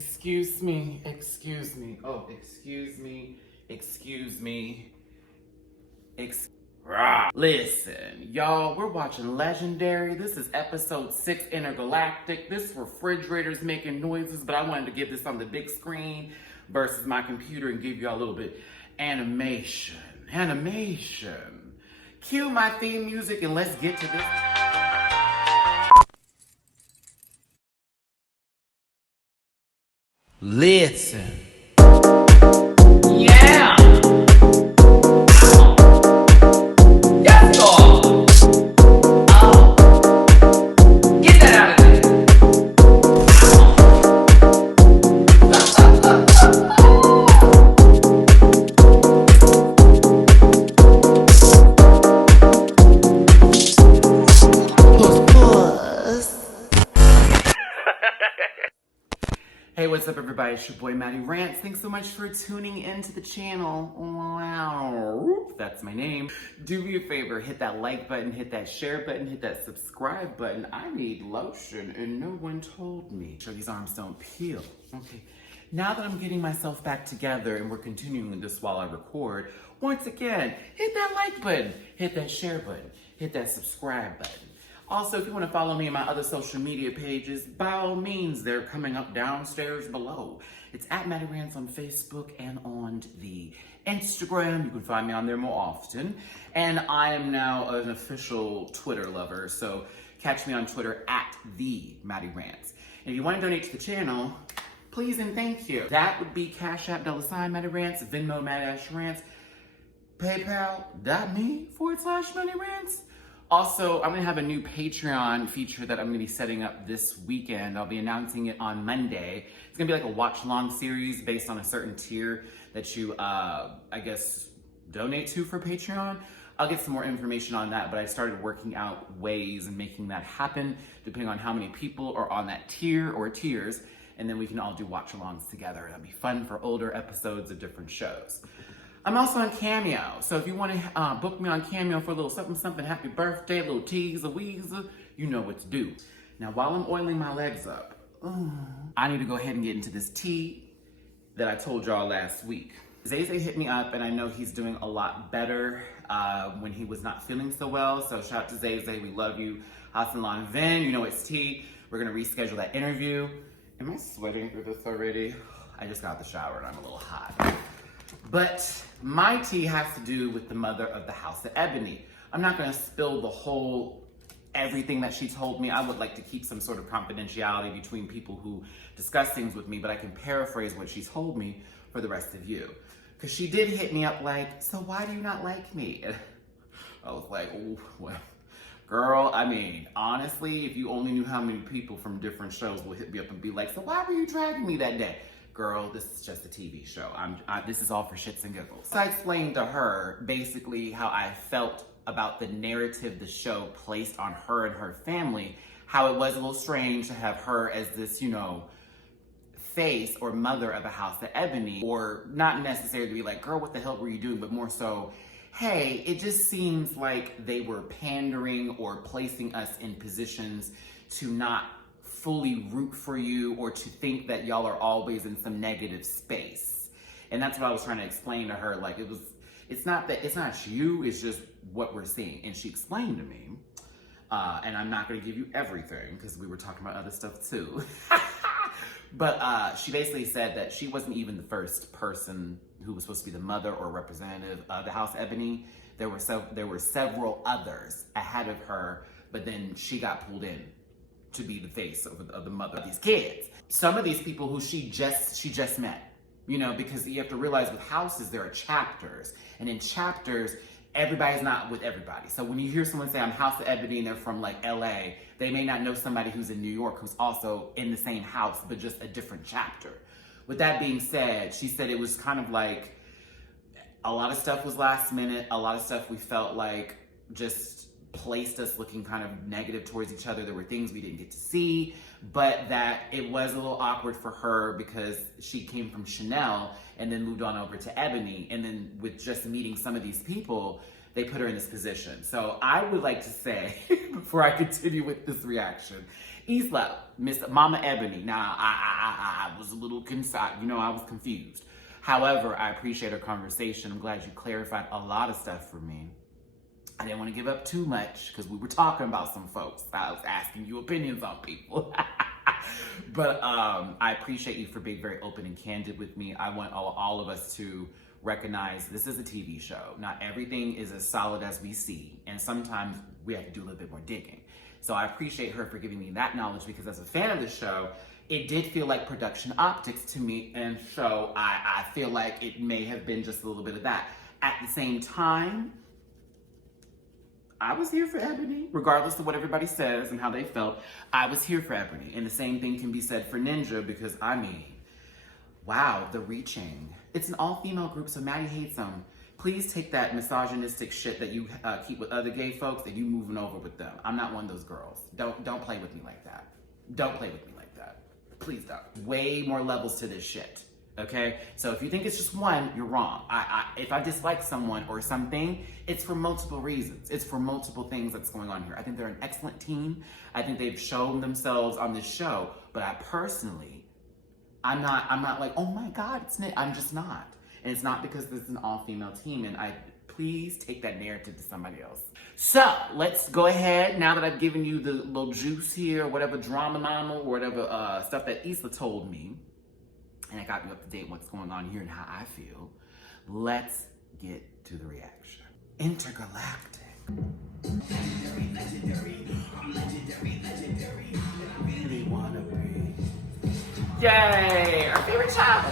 Excuse me, excuse me. Oh, excuse me, excuse me. Listen, y'all, we're watching Legendary. This is episode 6, Intergalactic. This refrigerator's making noises, but I wanted to give this on the big screen versus my computer and give y'all a little bit animation. Cue my theme music and let's get to this. Listen. Yeah! Yes, Lord! Oh. Get that out of there! Hey, what's up, everybody? It's your boy, Matty Rants. Thanks so much for tuning into the channel. Wow, that's my name. Do me a favor, hit that like button, hit that share button, hit that subscribe button. I need lotion, and no one told me. Make sure these arms don't peel. Okay, now that I'm getting myself back together and we're continuing this while I record, once again, hit that like button, hit that share button, hit that subscribe button. Also, if you want to follow me on my other social media pages, by all means, they're coming up downstairs below. It's at MattyRants on Facebook and on the Instagram. You can find me on there more often. And I am now an official Twitter lover, so catch me on Twitter at the MattyRants. And if you want to donate to the channel, please and thank you. That would be Cash App $MattyRants, Venmo MattyRants, PayPal.me/MattyRants. Also, I'm gonna have a new Patreon feature that I'm gonna be setting up this weekend. I'll be announcing it on Monday. It's gonna be like a watch-along series based on a certain tier that you, I guess, donate to for Patreon. I'll get some more information on that, but I started working out ways and making that happen depending on how many people are on that tier or tiers, and then we can all do watch-alongs together. That'll be fun for older episodes of different shows. I'm also on Cameo, so if you want to book me on Cameo for a little something, happy birthday, a little tease, a weezer, you know what to do. Now, while I'm oiling my legs up, I need to go ahead and get into this tea that I told y'all last week. Zay hit me up, and I know he's doing a lot better when he was not feeling so well, so shout out to Zay, we love you. Hassan Vin, you know it's tea. We're gonna reschedule that interview. Am I sweating through this already? I just got out the shower and I'm a little hot. But my tea has to do with the mother of the House of Ebony. I'm not gonna spill the whole, everything that she told me. I would like to keep some sort of confidentiality between people who discuss things with me, but I can paraphrase what she told me for the rest of you. Because she did hit me up like, so why do you not like me? And I was like, oh, well, girl, I mean, honestly, if you only knew how many people from different shows will hit me up and be like, so why were you dragging me that day? Girl, this is just a TV show. This is all for shits and giggles. So I explained to her basically how I felt about the narrative the show placed on her and her family, how it was a little strange to have her as this, you know, face or mother of a House of Ebony, or not necessarily to be like, girl, what the hell were you doing? But more so, hey, it just seems like they were pandering or placing us in positions to not fully root for you or to think that y'all are always in some negative space. And that's what I was trying to explain to her. Like, it's not you, it's just what we're seeing. And she explained to me, and I'm not gonna give you everything because we were talking about other stuff too. But she basically said that she wasn't even the first person who was supposed to be the mother or representative of the House Ebony. There were several others ahead of her, but then she got pulled in to be the face of the mother of these kids. Some of these people who she just met, you know, because you have to realize with houses, there are chapters. And in chapters, everybody's not with everybody. So when you hear someone say, I'm House of Ebony, and they're from like LA, they may not know somebody who's in New York who's also in the same house, but just a different chapter. With that being said, she said it was kind of like, a lot of stuff was last minute. A lot of stuff we felt like just placed us looking kind of negative towards each other. There were things we didn't get to see, but that it was a little awkward for her because she came from Chanel and then moved on over to Ebony. And then with just meeting some of these people, they put her in this position. So I would like to say, before I continue with this reaction, Isla, Miss Mama Ebony. Now, I was a little I was confused. However, I appreciate our conversation. I'm glad you clarified a lot of stuff for me. I didn't want to give up too much because we were talking about some folks. I was asking you opinions on people. But I appreciate you for being very open and candid with me. I want all of us to recognize this is a TV show. Not everything is as solid as we see. And sometimes we have to do a little bit more digging. So I appreciate her for giving me that knowledge because as a fan of the show, it did feel like production optics to me. And so I feel like it may have been just a little bit of that. At the same time, I was here for Ebony, regardless of what everybody says and how they felt. I was here for Ebony. And the same thing can be said for Ninja because, I mean, wow, the reaching. It's an all-female group, so Matty hates them. Please take that misogynistic shit that you keep with other gay folks and you moving over with them. I'm not one of those girls. Don't play with me like that. Don't play with me like that. Please don't. Way more levels to this shit. Okay, so if you think it's just one, you're wrong. If I dislike someone or something, it's for multiple reasons. It's for multiple things that's going on here. I think they're an excellent team. I think they've shown themselves on this show. But I personally, I'm not like, oh my God, it's Nick. I'm just not. And it's not because this is an all-female team. And please take that narrative to somebody else. So let's go ahead. Now that I've given you the little juice here, whatever drama mama, or whatever stuff that Isla told me, and I got you up to date what's going on here and how I feel. Let's get to the reaction. Intergalactic. Legendary, I'm legendary, and I really wanna be. Yay! Our favorite child.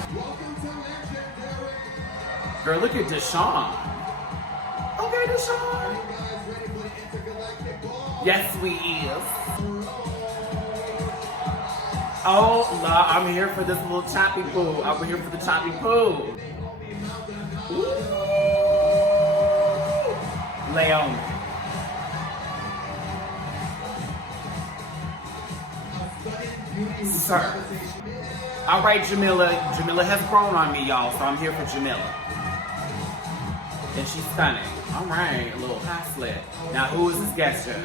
Girl, look at Deshawn. Okay, Deshawn. Yes, we is. Oh, no, I'm here for this little choppy poo. I'm here for the choppy poo. Ooh. Leon. Sir. All right, Jamila. Jamila has grown on me, y'all, so I'm here for Jamila. And she's stunning. All right, a little hot slit. Now, who is this guest judge?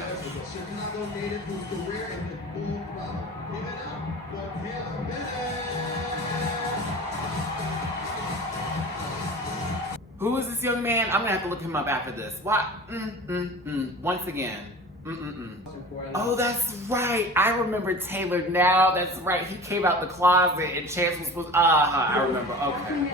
Who is this young man? I'm gonna have to look him up after this. What? Once again. Oh, that's right. I remember Taylor now. That's right. He came out the closet and Chance was supposed. I remember. Okay.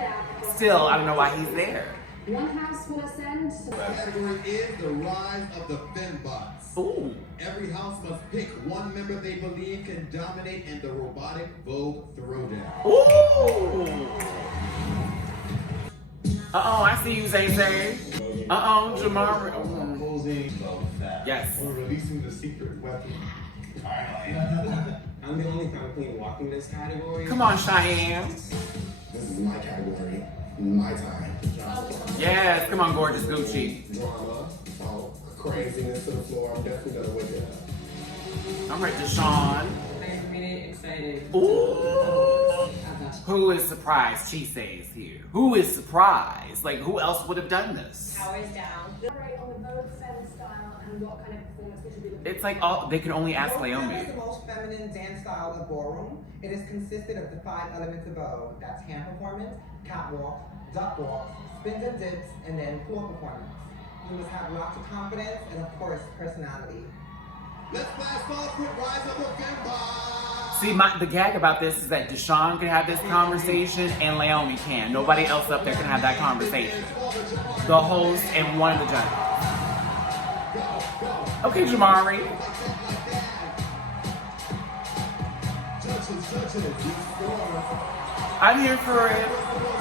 Still, I don't know why he's there. One house will ascend. The category is the rise of the Femme bots. Ooh. Every house must pick one member they believe can dominate in the robotic Vogue throwdown. Ooh. I see you, Zay Zay. Jamari. Yes. We're releasing the secret weapon. I'm the only femme queen walking this category. Come on, Cheyenne. This is my category, my time. Yes, come on, gorgeous Gucci. Drama, craziness to the floor. I'm definitely gonna win it. All right, Deshawn. I'm really excited. Ooh. Who is surprised? She says here. Who is surprised? Like, who else would have done this? Always down. Elaborate on the Vogue Femme style and what kind of performance we should be looking for. It's like they can only ask Vogue Femme is Naomi. the most feminine dance style of ballroom. It is consisted of the 5 elements of Vogue. That's hand performance, catwalk, duck walks, spins and dips, and then floor performance. You must have lots of confidence and, of course, personality. Let's blast off with Rise of the Femme bots. See, the gag about this is that Deshawn can have this conversation and Naomi can. Nobody else up there can have that conversation. The host and one of the judges. Okay, Jamari. I'm here for it.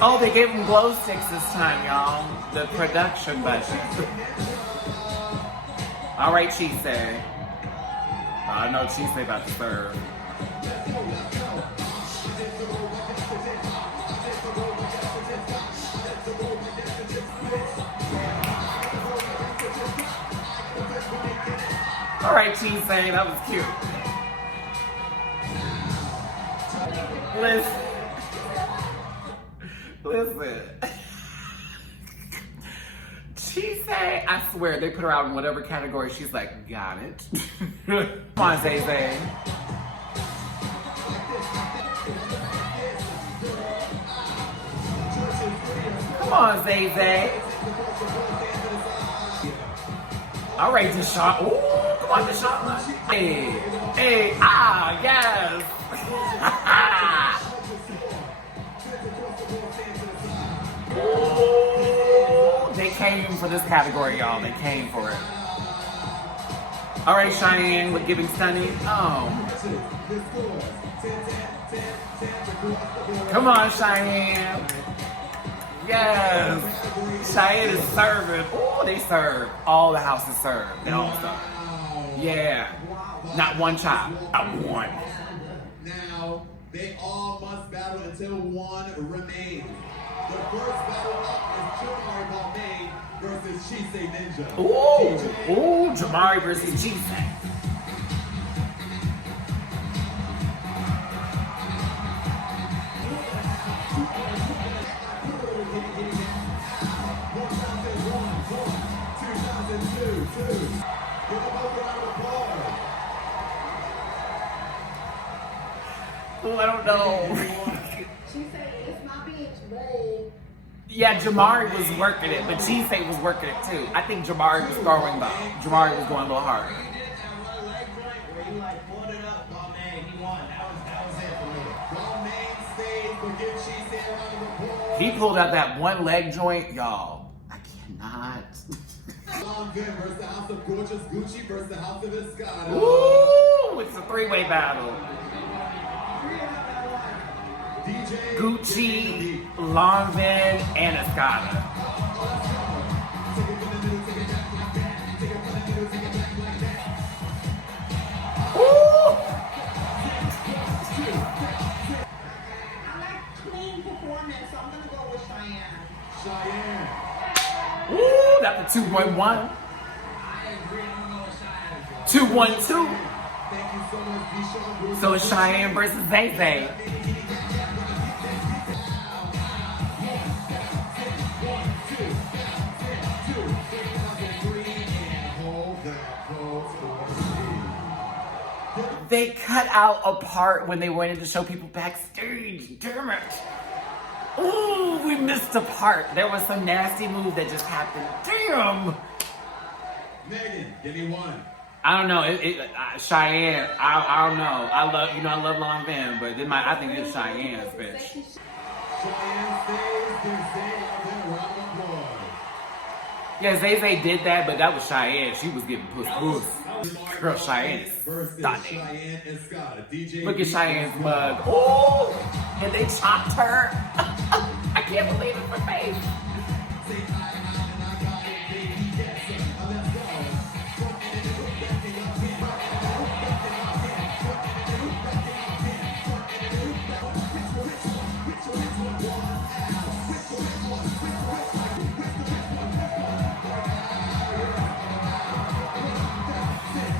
Oh, they gave him glow sticks this time, y'all. The production budget. All right, Cheese. I know Cheese about to serve. All right, Cheese, that was cute. Listen. She said, I swear, they put her out in whatever category. She's like, got it. Come on, Zay Zay. Come on, Zay Zay. All right, Deshaun. Ooh, come on, Deshaun. Hey, hey, yes. Ooh, they came for this category, y'all. They came for it. All right, Cheyenne with Giving Stunning. Oh. Come on, Cheyenne. Yes. Cheyenne is serving. Oh, they serve. All the houses serve. They all serve. Yeah. Not one chop. Not one. Now, they all must battle until one remains. The first battle up is Jamari Balmain versus Chise Ninja. Ooh, Jamari versus Chise. Oh, I don't know. She said, it's my bitch, babe. Yeah, Jamari was working it, but Chise was working it too. I think Jamari was throwing though. Jamari was going a little harder. He pulled out that one leg joint, y'all. I cannot. Long Vin versus the House of Gorgeous Gucci versus the House of Escada. Ooh, it's a three-way battle. DJ Gucci, Longvin, and Escada. Ooh! I like clean performance, so I'm gonna go with Cheyenne. Cheyenne. Ooh, that's the 2.1. 212. Thank you so much, Deshaun. So it's Cheyenne versus Zay Zay. They cut out a part when they wanted to show people backstage. Damn it. Ooh, we missed a part. There was some nasty move that just happened. Damn. Megan, give me one. I don't know. Cheyenne. I don't know. I love Long Van, but then I think it's Cheyenne's bitch. Cheyenne stays, give Zay a round of applause. Yeah, Zay Zay did that, but that was Cheyenne. She was getting puss. Girl, Cheyenne is stunning. Cheyenne Escada. DJ Look at Cheyenne's mug. Oh, and they chopped her. I can't believe it for face.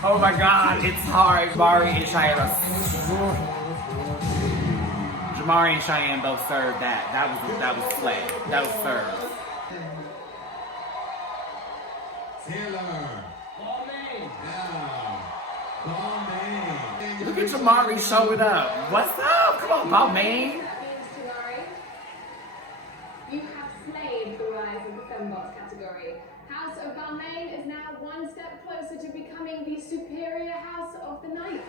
Oh my God, it's hard. Jamari and Cheyenne are... Jamari and Cheyenne both served that. That was play. That was served. Taylor. Balmain. Look at Jamari showing up. What's up? Come on, Balmain. That means, Jamari, you have slayed the rise of the Femme category. House of Balmain is now one step closer to becoming the superior house of the night.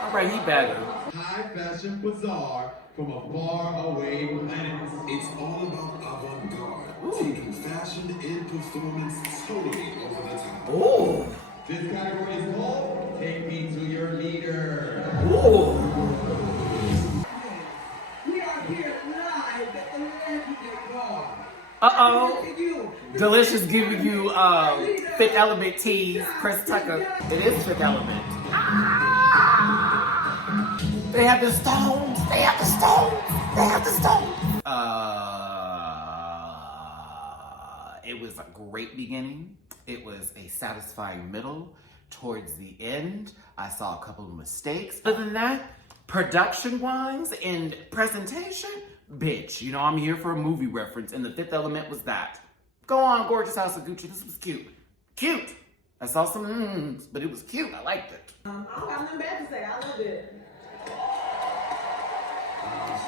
All right, he better. High fashion bazaar from a faraway planet. It's all about avant-garde, taking fashion and performance totally over the top. Ooh. This category is called Take Me to Your Leader. Ooh. We are here live at the legendary bar. Uh-oh. Delicious giving you Fifth Element teas. Chris Tucker. It is Fifth Element. They have the stones. They have the stones. They have the stones. It was a great beginning. It was a satisfying middle. Towards the end, I saw a couple of mistakes. Other than that, production-wise and presentation, bitch. You know, I'm here for a movie reference, and the Fifth Element was that. Go on, Gorgeous House of Gucci. This was cute. Cute. I saw some but it was cute. I liked it. I don't have nothing bad to say. I loved it.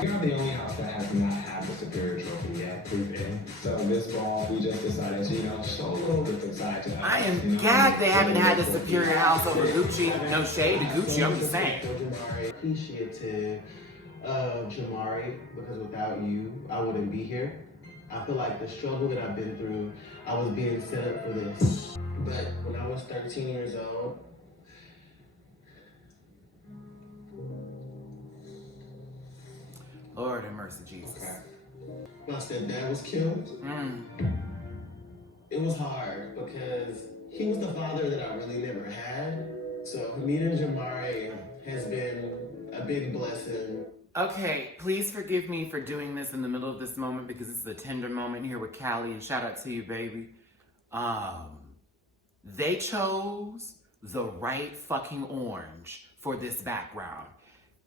We're not the only house that has not had the superior trophy yet. We've been. So this fall, we just decided to, show a little different side to us. I am gagged they haven't had the superior house over Gucci. No shade to Gucci, I'm just saying. Appreciative of Jamari, because without you, I wouldn't be here. I feel like the struggle that I've been through, I was being set up for this. But when I was 13 years old, Lord have mercy, Jesus. my stepdad was killed. It was hard because he was the father that I really never had. So meeting Jamari has been a big blessing. Okay, please forgive me for doing this in the middle of this moment because this is a tender moment here with Callie, and shout out to you, baby. They chose the right fucking orange for this background.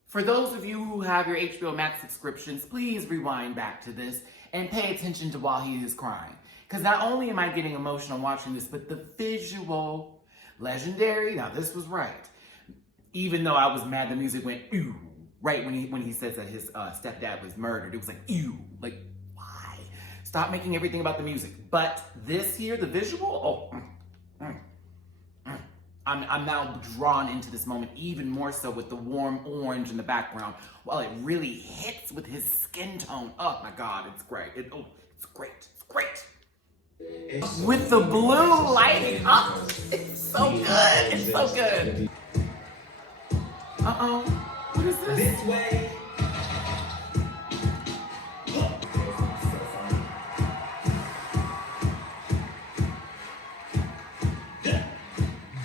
For those of you who have your HBO Max subscriptions, please rewind back to this and pay attention to while he is crying. Because not only am I getting emotional watching this, but the visual, legendary, now this was right. Even though I was mad the music went, ew, right when he says that his stepdad was murdered. It was like, ew, like, why? Stop making everything about the music. But this here, the visual, I'm now drawn into this moment even more so with the warm orange in the background while it really hits with his skin tone. Oh my God, it's great. It's great, it's great. With the blue lighting up, it's so good, it's so good. Uh-oh, what is this? This way.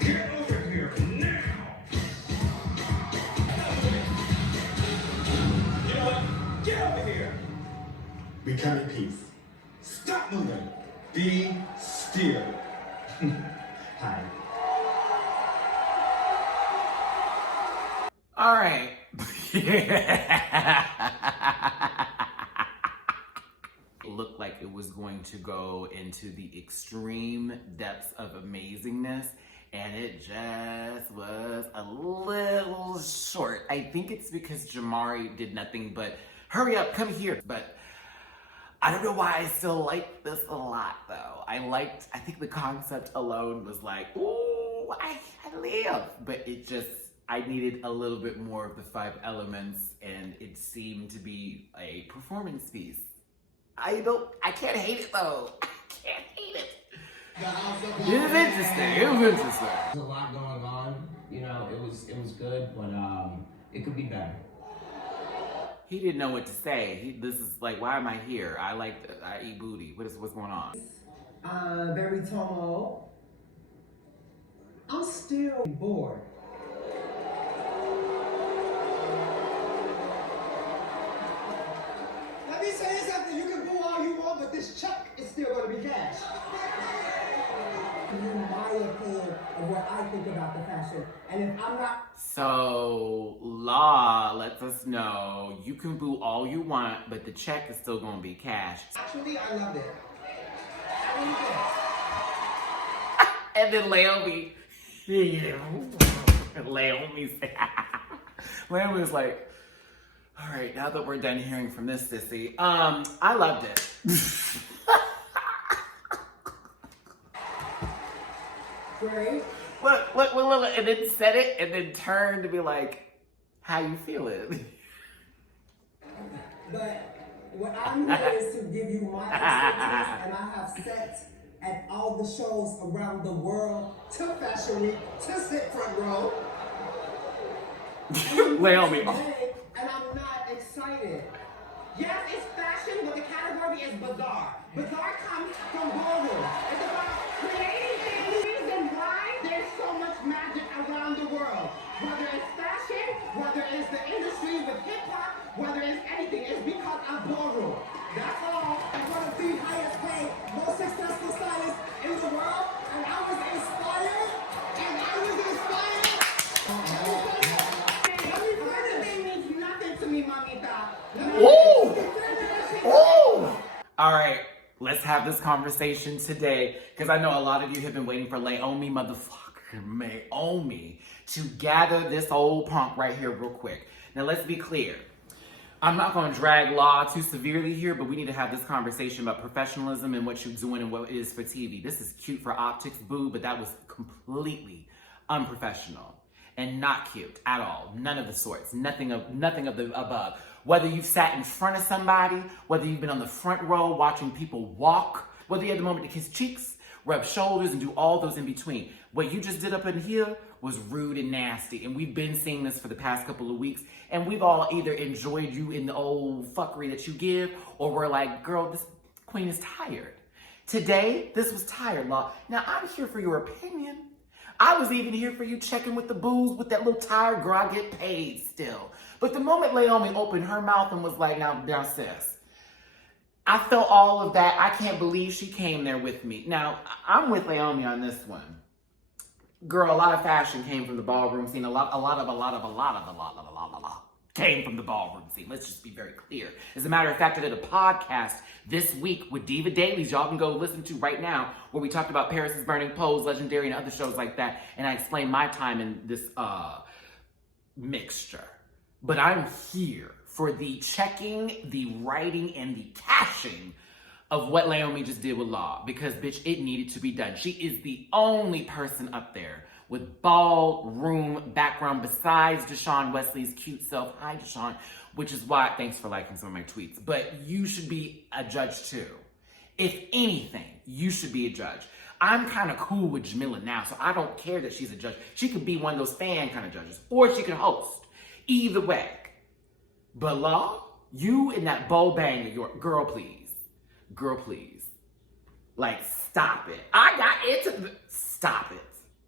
Get over here now. You know what? Get over here. We come in peace. Stop moving. Be still. Hi. All right. Looked like it was going to go into the extreme depths of amazingness, and it just was a little short. I think it's because Jamari did nothing but hurry up, come here. But I don't know why I still like this a lot, though. I think the concept alone was like, ooh, I live. But it just, I needed a little bit more of the 5 elements, and it seemed to be a performance piece. I can't hate it, though. I can't hate it. It was interesting. There's a lot going on. It was good, but it could be better. He didn't know what to say. This is like, why am I here? I eat booty. What's going on? Very Tomo. I'm still bored. Let me say something. You can boo all you want, but this check is still going to be cash. This is my opinion of what I think about the fashion. And if I'm not... So, Law lets us know you can boo all you want, but the check is still going to be cash. Actually, I loved it. I really did. And then Laomi, Laomi was like, all right, now that we're done hearing from this sissy, I loved it. Great. Look, and then said it, and then turned to be like, how you feeling? But what I'm here is to give you my expertise, and I have set at all the shows around the world to Fashion Week to sit front row. Laomi. And I'm not excited. Yes, it's fashion, but the category is bizarre. Bizarre comes from ballroom. It's about creating things. The reason why there's so much magic around the world, whether it's fashion, whether it's the industry with hip hop, whether it's anything, it's because of ballroom. That's all. I'm one of the highest paid, most successful stylists in the world, and I was inspired. Everything means nothing to me, mamita. Ooh! Ooh! All right, let's have this conversation today, because I know a lot of you have been waiting for Laomi to gather this old punk right here real quick. Now, let's be clear. I'm not going to drag law too severely here, but we need to have this conversation about professionalism and what you're doing and what it is for TV. This is cute for optics, boo, but that was completely unprofessional and not cute at all. None of the sorts. Nothing of the above. Whether you've sat in front of somebody, whether you've been on the front row watching people walk, whether you had the moment to kiss cheeks, rub shoulders, and do all those in between. What you just did up in here was rude and nasty. And we've been seeing this for the past couple of weeks. And we've all either enjoyed you in the old fuckery that you give, or we're like, girl, this queen is tired. Today, this was tired, Law. Now, I'm here for your opinion. I was even here for you checking with the booze with that little tired girl. I get paid still. But the moment Naomi opened her mouth and was like, now sis, I felt all of that. I can't believe she came there with me. Now, I'm with Naomi on this one. Girl, a lot of fashion came from the ballroom scene. A lot came from the ballroom scene. Let's just be very clear. As a matter of fact, I did a podcast this week with Diva Dailies. Y'all can go listen to right now, where we talked about Paris is Burning, Pose, Legendary, and other shows like that. And I explained my time in this mixture. But I'm here for the checking, the writing, and the cashing of what Naomi just did with Law, because bitch, it needed to be done. She is the only person up there with ballroom background besides Deshaun Wesley's cute self. Hi, Deshaun, which is why, thanks for liking some of my tweets, but you should be a judge too. If anything, you should be a judge. I'm kind of cool with Jamila now, so I don't care that she's a judge. She could be one of those fan kind of judges, or she could host. Either way. But Law, you in that bow bang of your girl, please. Girl, please. Like, stop it. I got into stop it.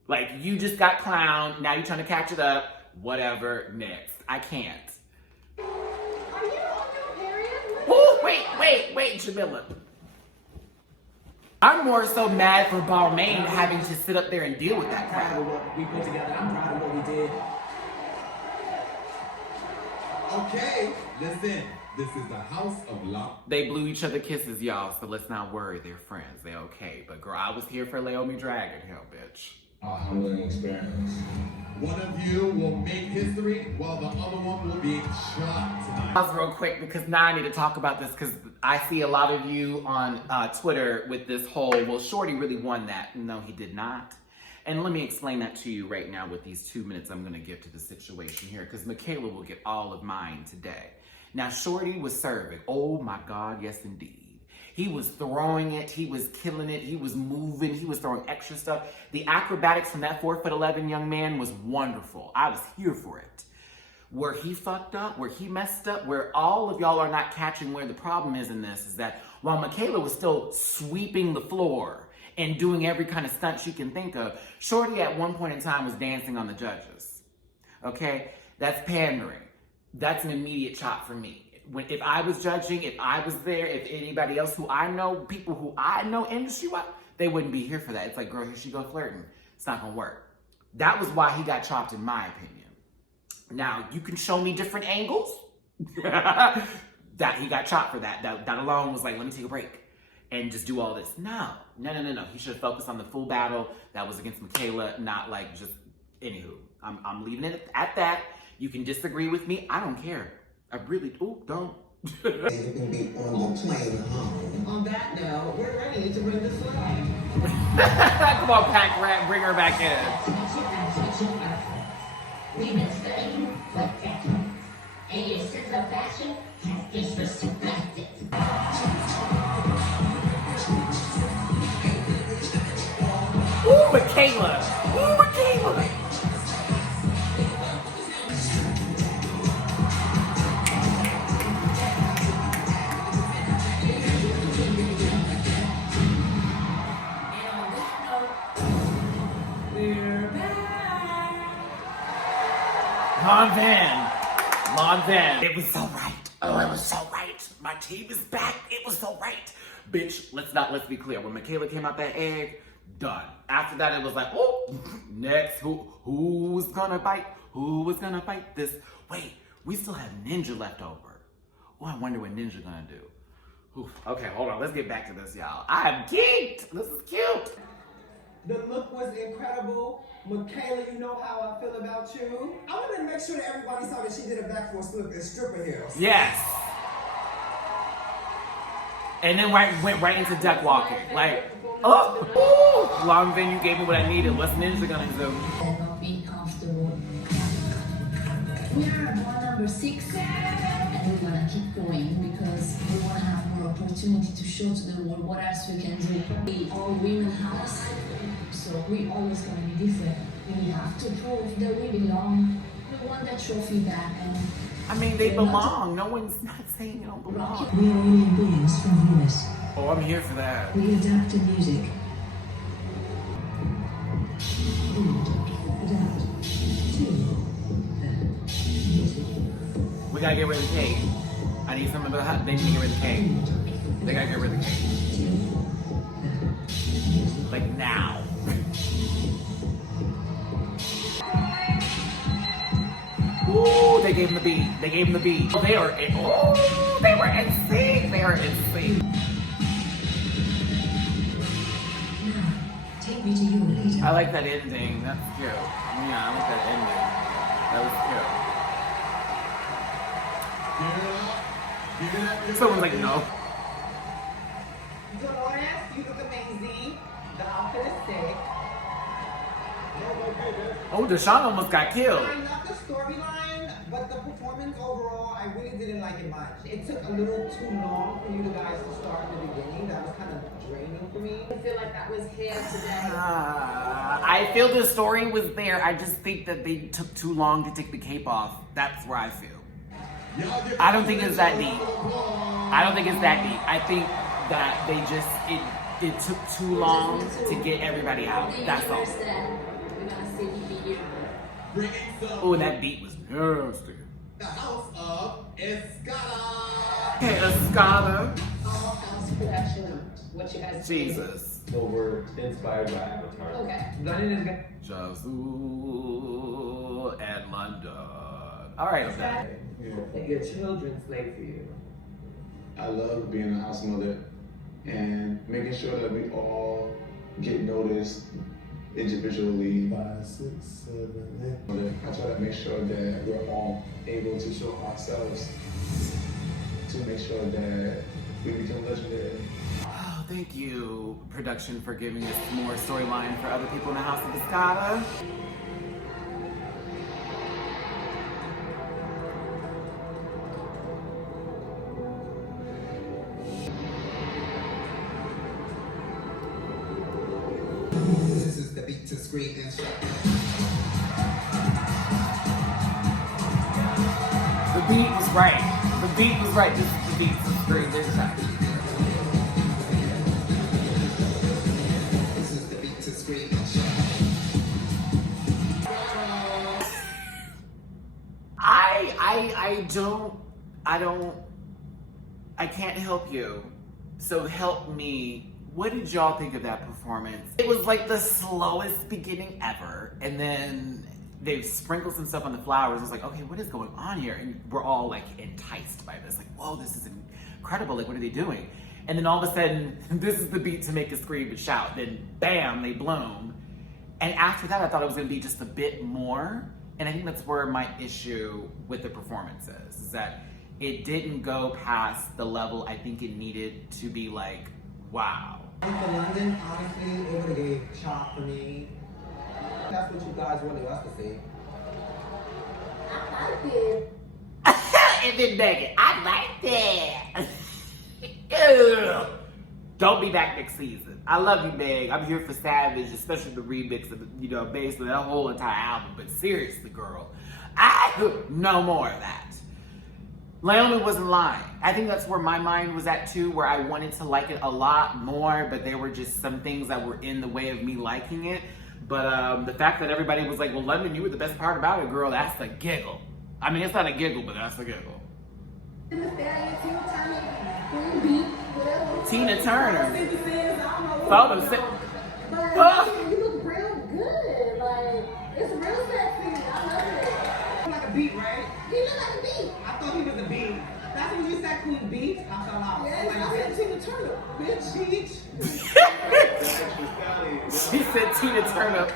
Like, you just got clowned. Now you're trying to catch it up. Whatever. Next. I can't. Are you on your period? Oh, wait, Jamila. I'm more so mad for Balmain having to sit up there and deal with that crap. I'm proud of what we put together. I'm proud of what we did. Okay, listen. This is the house of love. They blew each other kisses, y'all, so let's not worry. They're friends. They're okay. But girl, I was here for Naomi dragging hell, bitch. A humbling experience. One of you will make history while the other one will be shot tonight. Pause real quick, because now I need to talk about this, because I see a lot of you on Twitter with this whole, well, Shorty really won that. No, he did not. And let me explain that to you right now with these 2 minutes I'm going to give to the situation here, because Michaela will get all of mine today. Now, Shorty was serving. Oh my God, yes indeed. He was throwing it, he was killing it, he was moving, he was throwing extra stuff. The acrobatics from that 4'11" young man was wonderful. I was here for it. Where he fucked up, where he messed up, where all of y'all are not catching where the problem is in this, is that while Michaela was still sweeping the floor and doing every kind of stunt she can think of, Shorty at one point in time was dancing on the judges. Okay? That's pandering. That's an immediate chop for me. If I was judging, if I was there, if anybody else who I know, people who I know industry-wise, they wouldn't be here for that. It's like, girl, here she go flirting. It's not gonna work. That was why he got chopped, in my opinion. Now, you can show me different angles. That he got chopped for that. That alone was like, let me take a break and just do all this. No. He should have focused on the full battle that was against Michaela, not like just, anywho. I'm leaving it at that. You can disagree with me. I don't care. I really don't. You can be on the plane home. On that note, we're ready to bring the flag. Come on, Pack Rat, bring her back in. We've been studying for decades, and your sense of fashion has disrespected. Ooh, Michaela! Ooh, Michaela! Lon Van. It was so right. Oh, it was so right. My team is back. It was so right. Bitch, let's be clear. When Michaela came out that egg, done. After that, it was like, oh, next, who's gonna bite? Who was gonna fight this? Wait, we still have Ninja left over. Oh, I wonder what Ninja gonna do. Oof. Okay, hold on. Let's get back to this, y'all. I'm geeked. This is cute. The look was incredible. Michaela, you know how I feel about you. I wanted to make sure that everybody saw that she did a back for a slip in stripper heels. Yes. And then went right into duck walking. Like, oh, long venue gave me what I needed. What's Ninja gonna do? Not be comfortable. We are at bar number 6, and we're gonna keep going because we wanna have more opportunity to show to the world what else we can do. We all women house, so we always gonna be different. We have to prove that we belong. We want that trophy back. And I mean, they belong. No one's not saying they don't belong. we are alien beings from Venus. Oh, I'm here for that. We adapt to music. We adapt to music. We gotta get rid of the cake. I need something but hot. They need to get rid of the cake. They gotta get rid of the cake. Like now. Ooh, they gave him the beat. They gave him the beat. Oh, they were in sync. They are in sync. Now, take me to you later. I like that ending. That's cute. Yeah, I like that ending. That was cute. Someone's like, no. Dolores, you look amazing. The outfit is sick. Oh, Deshaun almost got killed. I love the storyline, but the performance overall, I really didn't like it much. It took a little too long for you guys to start in the beginning. That was kind of draining for me. I feel like that was here today. I feel the story was there. I just think that they took too long to take the cape off. That's where I feel. I don't think it's that deep. I don't think it's that deep. I think that they just, it took too long to get everybody out. That's all. Oh, that beat was nasty. The house of Escala. Okay, Escala. All house production. What you guys Jesus. So we're inspired by Avatar. Okay. Yazoo and London. All right, I'm done. That your children slave for you. I love being a house mother and making sure that we all get noticed individually. 5, 6, 7, 8. I try to make sure that we're all able to show ourselves to make sure that we become legendary. Oh, thank you, production, for giving us more storyline for other people in the House of Escala. This is the beat to scream and shout. The beat was right. The beat was right. This is the beat to scream and shout. This is the beat to scream and shout. I can't help you. So help me. What did y'all think of that performance? It was like the slowest beginning ever. And then they sprinkled some stuff on the flowers. It's like, okay, what is going on here? And we're all like enticed by this. Like, whoa, this is incredible. Like, what are they doing? And then all of a sudden, this is the beat to make us scream and shout. Then bam, they bloom. And after that, I thought it was gonna be just a bit more. And I think that's where my issue with the performance is that it didn't go past the level I think it needed to be like, wow. For London, honestly, it would have gave chop for me. That's what you guys wanted us to see. I did. And then Megan, I like that. Don't be back next season. I love you, Meg. I'm here for Savage, especially the remix of, based on that whole entire album. But seriously, girl, no more of that. Naomi wasn't lying. I think that's where my mind was at too, where I wanted to like it a lot more, but there were just some things that were in the way of me liking it. But the fact that everybody was like, well, London, you were the best part about it, girl, that's a giggle. I mean, it's not a giggle, but that's a giggle. Tina Turner. Photo set. You look real good. Like, it's real sexy. I love it. Like a beat, right? You look like a beat. I thought he was a beat. That's when you said Queen Beach. I fell out. Yes, I said Tina Turner, bitch. She said Tina Turner.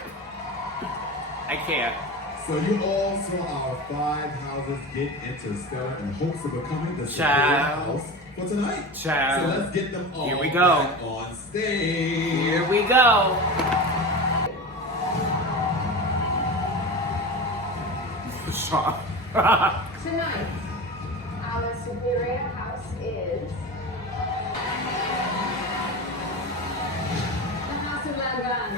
I can't. So you all saw our 5 houses get interstellar in hopes of becoming the superior Child. house for tonight. Child. So let's get them all Here we go. back on stage. Here we go. Tonight, our superior house is the House of Langan.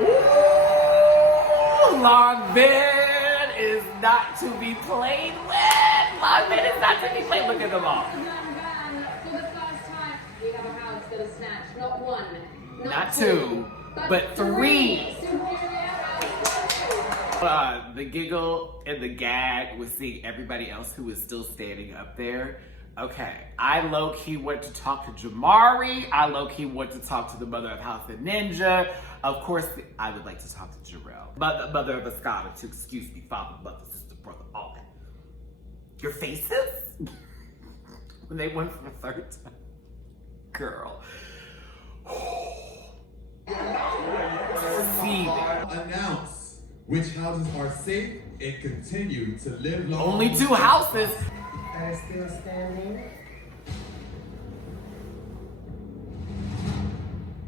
Ooh, Langan is not to be played with. Langan is not to be played. Look at them all. Langan, for the first time, we have a house that is snatched not 1, Not 2, but 3. Superior house. The giggle and the gag was seeing everybody else who was still standing up there. Okay, I low-key went to talk to Jamari. I low-key went to talk to the mother of House of Ninja. Of course, I would like to talk to Jarrell. Mother of Escada, too. Excuse me, father, mother, sister, brother, all that. Your faces? When they went for the 3rd time. Girl. Announce which houses are safe and continue to live long. Only 2 houses. That is still standing.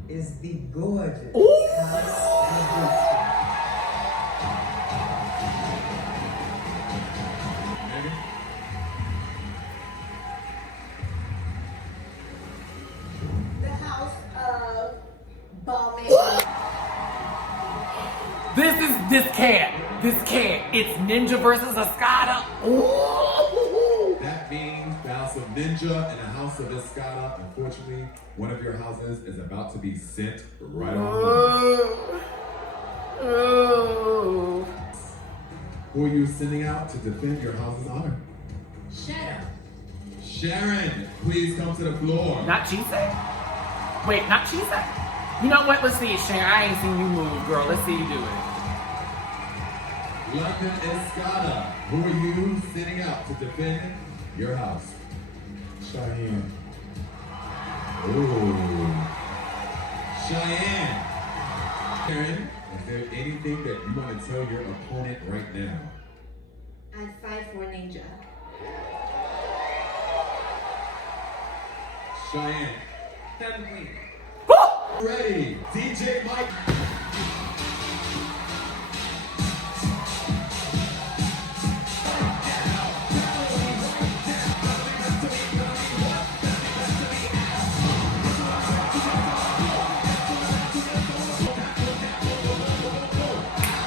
Is the gorgeous house of Gucci. The house of Balmain. This can't. It's Ninja versus Escada. Ooh. That means the House of Ninja and the House of Escada. Unfortunately, one of your houses is about to be sent right on home. Ooh. Who are you sending out to defend your house's honor? Sharon, please come to the floor. Not Chisa? Wait, not Chisa? You know what? Let's see it, Sharon. I ain't seen you move, girl. Let's see you do it. London Escada, who are you sending out to defend your house? Cheyenne. Ooh. Cheyenne. Sharon, is there anything that you want to tell your opponent right now? I'd fight for Ninja. Cheyenne. Ready. DJ Mike.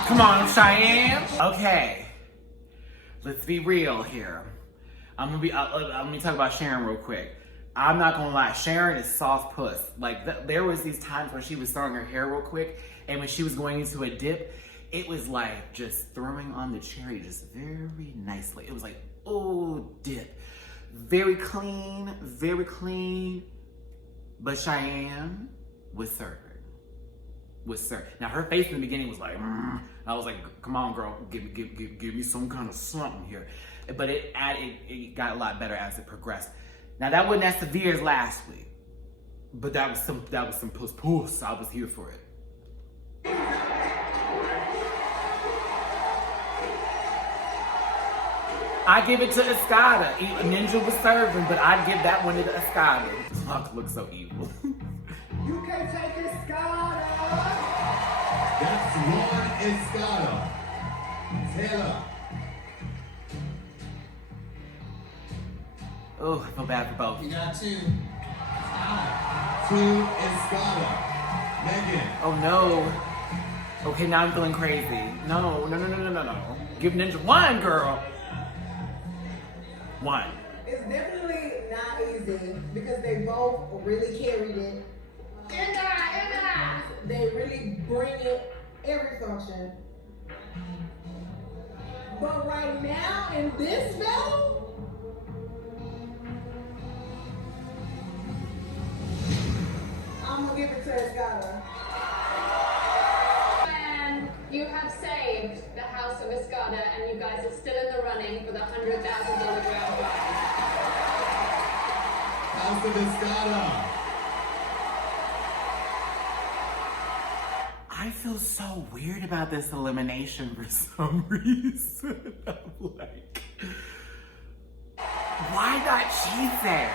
Come on, Cheyenne. Okay, let's be real here. Let me talk about Sharon real quick. I'm not gonna lie, Sharon is soft puss. Like there was these times where she was throwing her hair real quick, and when she was going into a dip, it was like just throwing on the cherry just very nicely. It was like, oh, dip. Very clean, very clean. But Cheyenne was serving. Now her face in the beginning was like, I was like, come on, girl, give me some kind of something here. But it got a lot better as it progressed. Now that wasn't as severe as last week, but that was some puss. I was here for it. I give it to Escada. Ninja was serving, but I'd give that one to the Escada. Fuck, looks so evil. You can take Escada. That's one Escada. Taylor. Oh, I feel bad for both. You got 2. Two Escada. Megan. Oh no. Okay, now I'm feeling crazy. No. Give Ninja 1, girl. 1. It's definitely not easy because they both really carried it. They really bring it every function. But right now in this battle, I'm gonna give it to Escada. And you House of Escada. I feel so weird about this elimination for some reason. I'm like, why not Cheesy?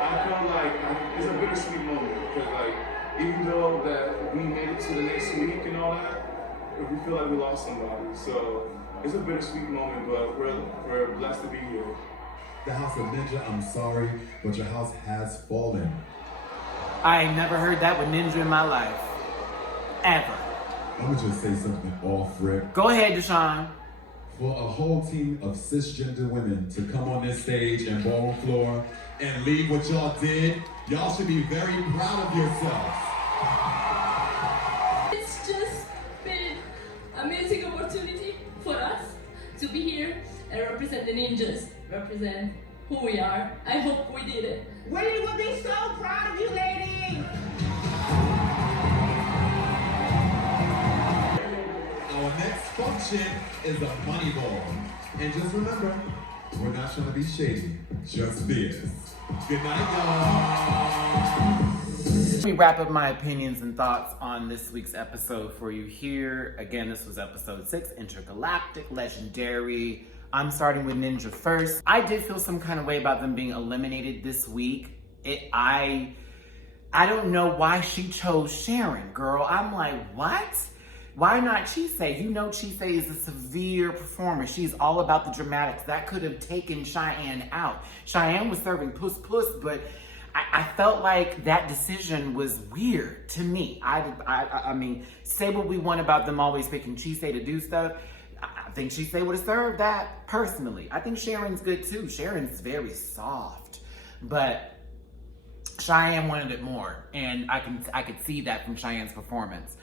I feel like it's a bittersweet moment because, like, even though that we made it to the next week and all that, we feel like we lost somebody. So it's a bittersweet moment, but we're blessed to be here. The House of Ninja, I'm sorry, but your house has fallen. I ain't never heard that with Ninja in my life. Ever. I'm gonna just say something off rip. Go ahead, Deshaun. For a whole team of cisgender women to come on this stage and ballroom floor and leave what y'all did, y'all should be very proud of yourselves. It's just been an amazing opportunity for us to be here and represent the ninjas, represent who we are. I hope we did it. We would be so proud of you, ladies. Our next function is a money ball. And just remember, we're not trying to be shady, just fierce. Good night, y'all. Let me wrap up my opinions and thoughts on this week's episode for you here. Again, this was episode 6, Intergalactic, Legendary. I'm starting with Ninja first. I did feel some kind of way about them being eliminated this week. I don't know why she chose Sharon, girl. I'm like, what? Why not Chise? You know Chise is a severe performer. She's all about the dramatics. That could have taken Cheyenne out. Cheyenne was serving puss, but I felt like that decision was weird to me. I mean, say what we want about them always picking Chise to do stuff. I think Chise would have served that personally. I think Sharon's good too. Sharon's very soft, but Cheyenne wanted it more, and I could see that from Cheyenne's performance.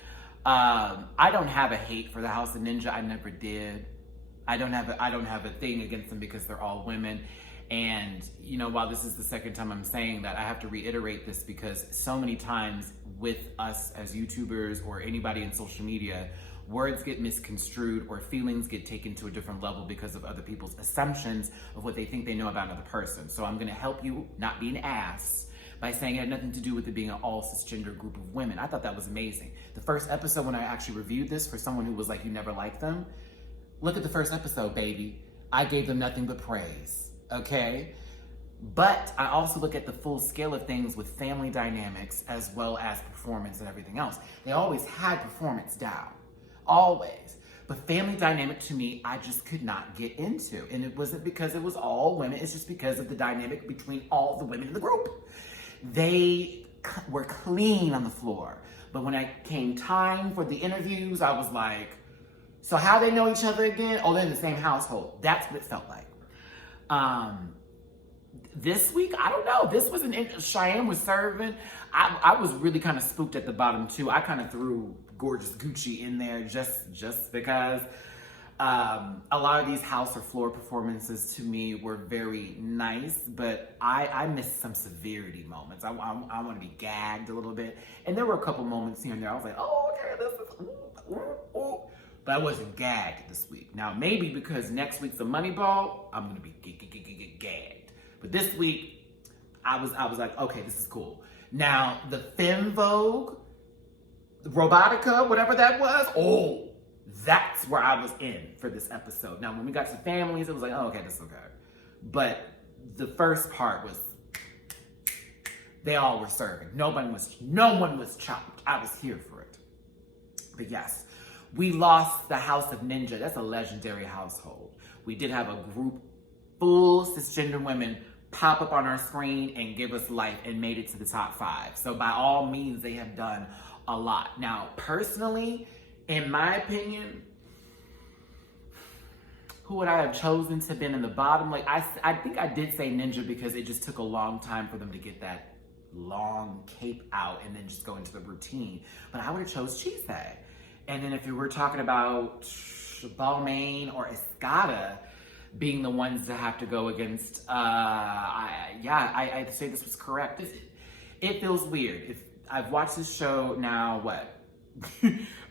I don't have a hate for the House of Ninja. I never did. I don't have a thing against them because they're all women. And, you know, while this is the second time I'm saying that, I have to reiterate this because so many times with us as YouTubers or anybody in social media, words get misconstrued or feelings get taken to a different level because of other people's assumptions of what they think they know about another person. So I'm going to help you not be an ass by saying it had nothing to do with it being an all cisgender group of women. I thought that was amazing. The first episode when I actually reviewed this for someone who was like, you never liked them, look at the first episode, baby. I gave them nothing but praise, okay? But I also look at the full scale of things with family dynamics as well as performance and everything else. They always had performance down, always. But family dynamic to me, I just could not get into. And it wasn't because it was all women, it's just because of the dynamic between all the women in the group. They were clean on the floor. But when it came time for the interviews, I was like, so how they know each other again? Oh, they're in the same household. That's what it felt like. This week, I don't know. This was Cheyenne was serving. I was really kind of spooked at the bottom too. I kind of threw Gorgeous Gucci in there just because a lot of these house or floor performances to me were very nice, but I missed some severity moments. I want to be gagged a little bit. And there were a couple moments here and there. I was like, oh, okay, this is, ooh. But I wasn't gagged this week. Now, maybe because next week's the money ball, I'm going to be gagged. But this week, I was like, okay, this is cool. Now, the Femme Vogue, the Robotica, whatever that was, oh, that's where I was in for this episode. Now, when we got to families, it was like, oh, okay, this is okay. But the first part was, they all were serving. No one was chopped. I was here for it. But yes, we lost the House of Ninja. That's a legendary household. We did have a group full cisgender women pop up on our screen and give us life and made it to the top 5. So by all means, they have done a lot. Now, personally, in my opinion, who would I have chosen to have been in the bottom? Like, I think I did say Ninja because it just took a long time for them to get that long cape out and then just go into the routine. But I would have chose Chise. And then if you were talking about Balmain or Escada being the ones that have to go against, I'd say this was correct. It feels weird. If I've watched this show now, what?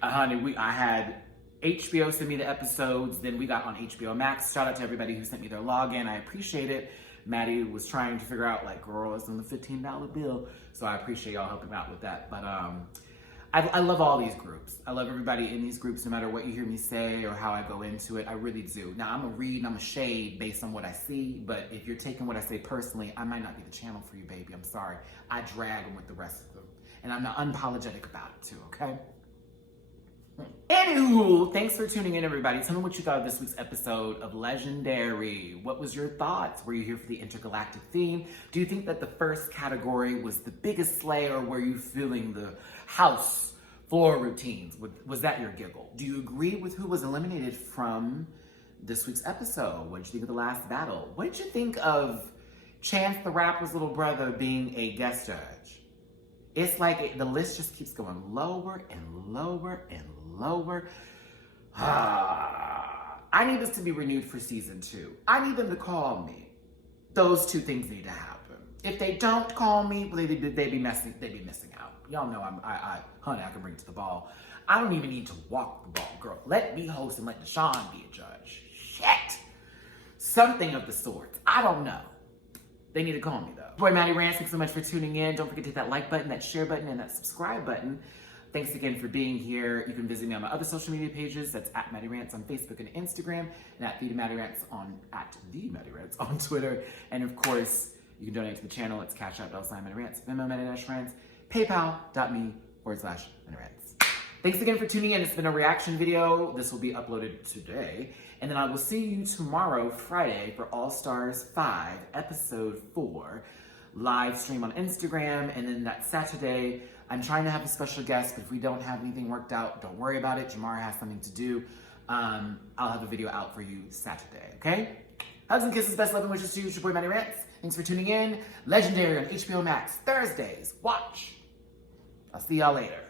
Honey, I had HBO send me the episodes, then we got on HBO Max. Shout out to everybody who sent me their login. I appreciate it. Matty was trying to figure out, like, girl, it's on the $15 bill. So I appreciate y'all helping out with that. But I love all these groups. I love everybody in these groups, no matter what you hear me say or how I go into it. I really do. Now, I'm a read and I'm a shade based on what I see, but if you're taking what I say personally, I might not be the channel for you, baby. I'm sorry. I drag them with the rest of them. And I'm not unapologetic about it too, okay? Anywho, thanks for tuning in, everybody. Tell me what you thought of this week's episode of Legendary. What was your thoughts? Were you here for the intergalactic theme? Do you think that the first category was the biggest slay, or were you feeling the house floor routines? Was that your giggle? Do you agree with who was eliminated from this week's episode? What did you think of the last battle? What did you think of Chance the Rapper's little brother being a guest judge? It's like the list just keeps going lower and lower and lower. I need this to be renewed for season 2. I need them to call me. Those two things need to happen. If they don't call me, they be missing out. Y'all know honey, I can bring it to the ball. I don't even need to walk the ball, girl. Let me host and let Deshaun be a judge. Shit. Something of the sort. I don't know. They need to call me, though. Boy, Matty Rants, thanks so much for tuning in. Don't forget to hit that like button, that share button, and that subscribe button. Thanks again for being here. You can visit me on my other social media pages. That's at Matty Rants on Facebook and Instagram, and at @TheMattyRants on Twitter. And of course, you can donate to the channel. It's Cash App, $MattyRants, Venmo, MattyRants, PayPal.me/MattyRants. Thanks again for tuning in. It's been a reaction video. This will be uploaded today. And then I will see you tomorrow, Friday, for All Stars 5, Episode 4, live stream on Instagram. And then that Saturday, I'm trying to have a special guest, but if we don't have anything worked out, don't worry about it. Jamar has something to do. I'll have a video out for you Saturday, okay? Hugs and kisses, best love and wishes to you. It's your boy, Matty Rants. Thanks for tuning in. Legendary on HBO Max, Thursdays. Watch. I'll see y'all later.